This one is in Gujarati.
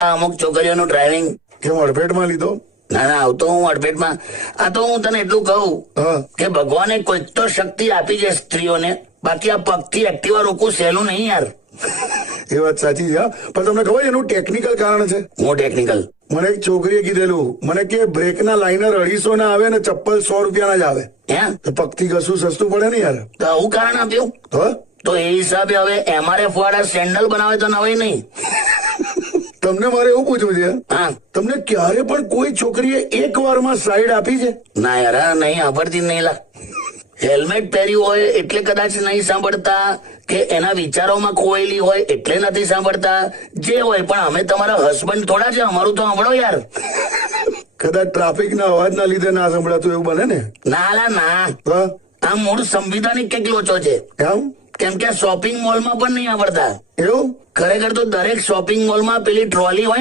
અમુક છોકરીઓનું ડ્રાઇવિંગ કેમ અડફેટમાં લીધો? ના ના આવતો હું અડફેટમાં. આ તો હું તને એટલું કહું હા કે ભગવાને કોઈક તો શક્તિ આપી છે સ્ત્રીઓને, બાકી આ પગથી એક્ટિવા રોકવું સહેલું નહીં યાર. એ વાત સાચી છે હા. પણ તમને ખબર એનું ટેકનિકલ કારણ છે? હું ટેકનિકલ મને એક છોકરીએ કીધેલું, મને કે બ્રેકના લાઇનર 250 ના આવે ને ચપ્પલ 100 રૂપિયાના જ આવે. હે તો પગથી કશું સસ્તું પડે ને યાર. તો આવું કારણ આપ્યું? તો એ હિસાબે હવે MRF વાળા સેન્ડલ બનાવે તો નવાઈ નહીં. તમને મારે એવું પૂછવું છે, હા તમને ક્યારે પણ કોઈ છોકરીએ એક વારમાં સાઈડ આપી છે? ના યાર આ નહીં સાંભળતી નહીં લા. હેલ્મેટ પહેર્યું હોય એટલે કદાચ નહીં સાંભળતા, કે એના વિચારોમાં ખોવાયેલી હોય એટલે નથી સાંભળતા. જે હોય પણ અમે તમારા હસબન્ડ થોડા છે, અમારું તો સાંભળો યાર. કદાચ ટ્રાફિકના અવાજના લીધે ના સંભળાતું એવું બને ને? ના લા ના, હા આ મૂળ સંવિધાનિક કંઈક લોચો છે. એમ? કેમ કે શોપિંગ મોલમાં પણ નહીં આવડતા. એવું? ખરેખર તો દરેક શોપિંગ મોલમાં પેલી ટ્રોલી હોય